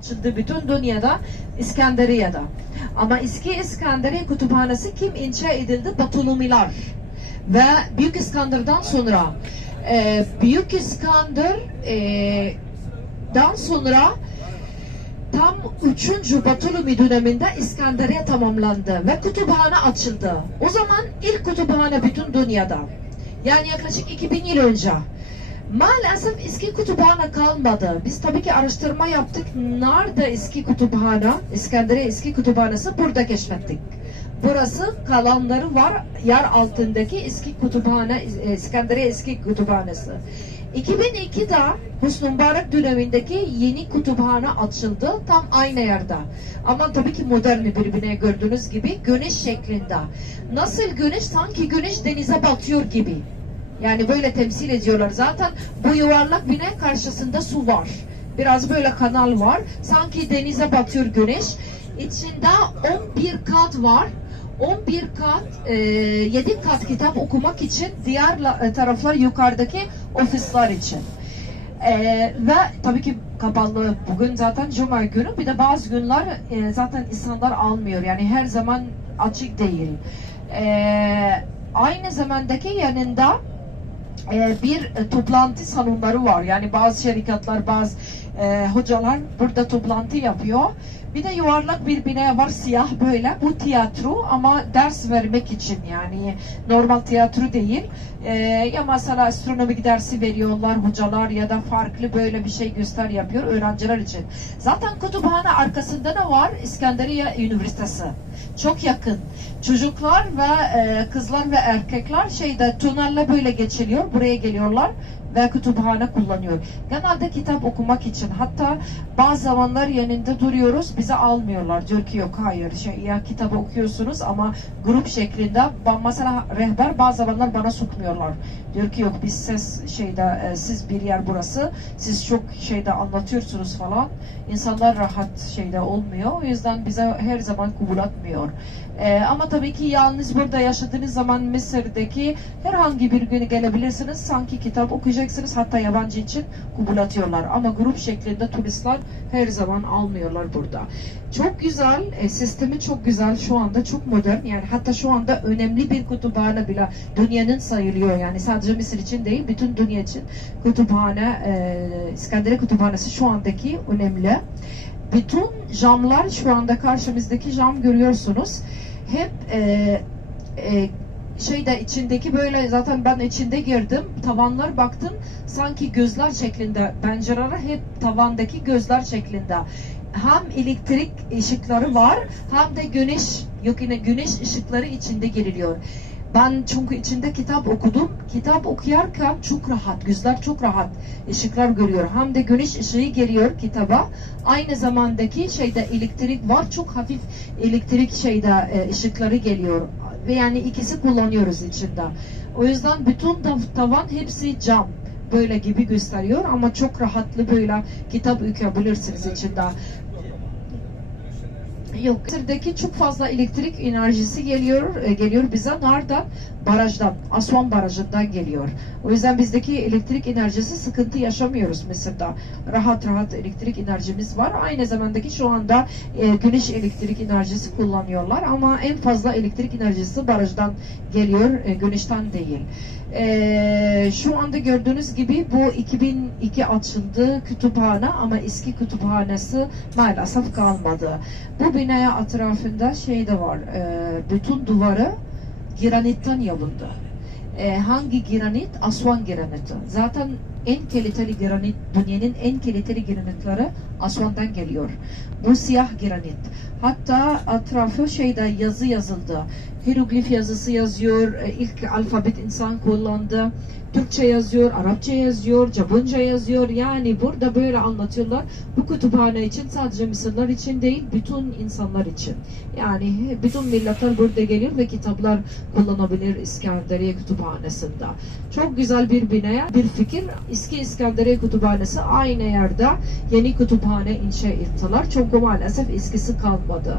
açıldı bütün dünyada İskenderiye'de. Ama eski İskenderiye kütüphanesi kim inşa edildi? Batulumiler. Ve Büyük İskender'dan sonra e, Büyük İskender e, sonra tam 3. Batılumi döneminde İskenderiye tamamlandı ve kütüphane açıldı. O zaman ilk kütüphane bütün dünyada. Yani yaklaşık 2000 yıl önce. Maalesef eski kütüphane kalmadı. Biz tabii ki araştırma yaptık. Nerede eski kütüphane? İskenderiye eski kütüphanesi burada keşfettik. Burası kalanları var. Yer altındaki eski kütüphane, İskenderiye eski kütüphanesi. 2002'de Hüsnü Mübarek dönemindeki yeni kütüphane açıldı tam aynı yerde. Ama tabii ki modern birbirine gördüğünüz gibi güneş şeklinde. Nasıl güneş? Sanki güneş denize batıyor gibi. Yani böyle temsil ediyorlar. Zaten bu yuvarlak bina karşısında su var. Biraz böyle kanal var. Sanki denize batıyor güneş. İçinde 11 kat var. 11 kat, e, 7 kat kitap okumak için diğer e, taraflar yukarıdaki ofisler için. E, ve tabii ki kapalı. Bugün zaten Cuma günü. Bir de bazı günler e, zaten insanlar almıyor. Yani her zaman açık değil. E, aynı zamandaki yanında e, bir e, toplantı salonları var. Yani bazı şirketler, bazı e, hocalar burada toplantı yapıyor. Bir de yuvarlak bir bina var siyah böyle. Bu tiyatro ama ders vermek için yani normal tiyatro değil. E, ya mesela astronomik dersi veriyorlar hocalar ya da farklı böyle bir şey göster yapıyor öğrenciler için. Zaten kütüphane arkasında ne var? İskenderiye Üniversitesi. Çok yakın. Çocuklar ve e, kızlar ve erkekler şeyde tünelle böyle geçiliyor. Buraya geliyorlar ve kütüphane kullanıyor. Genelde kitap okumak için hatta bazı zamanlar yanında duruyoruz bize almıyorlar. Ki yok hayır şey ya kitap okuyorsunuz ama grup şeklinde ben mesela rehber bazı zamanlar bana sokmuyorlar. Diyor ki yok biz ses şeyde e, siz bir yer burası siz çok şeyde anlatıyorsunuz falan. İnsanlar rahat şeyde olmuyor. O yüzden bize her zaman kabul etmiyor. E, ama tabii ki yalnız burada yaşadığınız zaman Mısır'daki herhangi bir gün gelebilirsiniz. Sanki kitap okuyacaksınız. Hatta yabancı için kabul atıyorlar. Ama grup şeklinde turistler her zaman almıyorlar burada. Çok güzel. E, sistemi çok güzel. Şu anda çok modern. Yani hatta şu anda önemli bir kütüphane bile dünyanın sayılıyor. Yani sadece Mısır için değil, bütün dünya için kütüphane, e, İskenderiye Kütüphanesi şu andaki önemli. Bütün camlar şu anda karşımızdaki cam görüyorsunuz. Hep e, e, şeyde içindeki böyle zaten ben içinde girdim. Tavanlar baktım sanki gözler şeklinde. Pencereler hep tavandaki gözler şeklinde. Hem elektrik ışıkları var hem de güneş yok yine güneş ışıkları içinde giriliyor. Ben çünkü içinde kitap okudum. Kitap okuyarken çok rahat, gözler çok rahat ışıklar görüyor. Hem de güneş ışığı geliyor kitaba. Aynı zamandaki şeyde elektrik var. Çok hafif elektrik şeyde e, ışıkları geliyor. Ve yani ikisi kullanıyoruz içinde. O yüzden bütün tav- tavan hepsi cam böyle gibi gösteriyor ama çok rahatlı böyle kitap okuyabilirsiniz içinde. Yok. Mısır'daki çok fazla elektrik enerjisi geliyor e, geliyor bize nereden? Barajdan, Aswan Barajı'ndan geliyor. O yüzden bizdeki elektrik enerjisi sıkıntı yaşamıyoruz Mısır'da. Rahat rahat elektrik enerjimiz var. Aynı zamandaki şu anda e, güneş elektrik enerjisi kullanıyorlar ama en fazla elektrik enerjisi barajdan geliyor, e, güneşten değil. E, şu anda gördüğünüz gibi bu 2002 açıldı kütüphane ama eski kütüphanesi maalesef kalmadı. Bu binaya etrafında şey de var, e, bütün duvarı granitten yapıldı. E, hangi granit? Aswan graniti. Zaten en kaliteli granit, dünyanın en kaliteli granitleri Aswan'dan geliyor. Bu siyah granit. Hatta etrafı şeyde yazı yazıldı. Hieroglif yazısı yazıyor. E, ilk alfabet insan kullandı. Türkçe yazıyor, Arapça yazıyor, Japonca yazıyor. Yani burada böyle anlatıyorlar. Bu kütüphane için sadece Mısırlar için değil, bütün insanlar için. Yani bütün milletler burada geliyor ve kitaplar kullanabilir İskenderiye Kütüphanesi'nde. Çok güzel bir binaya, bir fikir. Eski İskenderiye Kütüphanesi aynı yerde yeni kütüphane inşa ettiler. Çünkü maalesef eskisi kalmadı.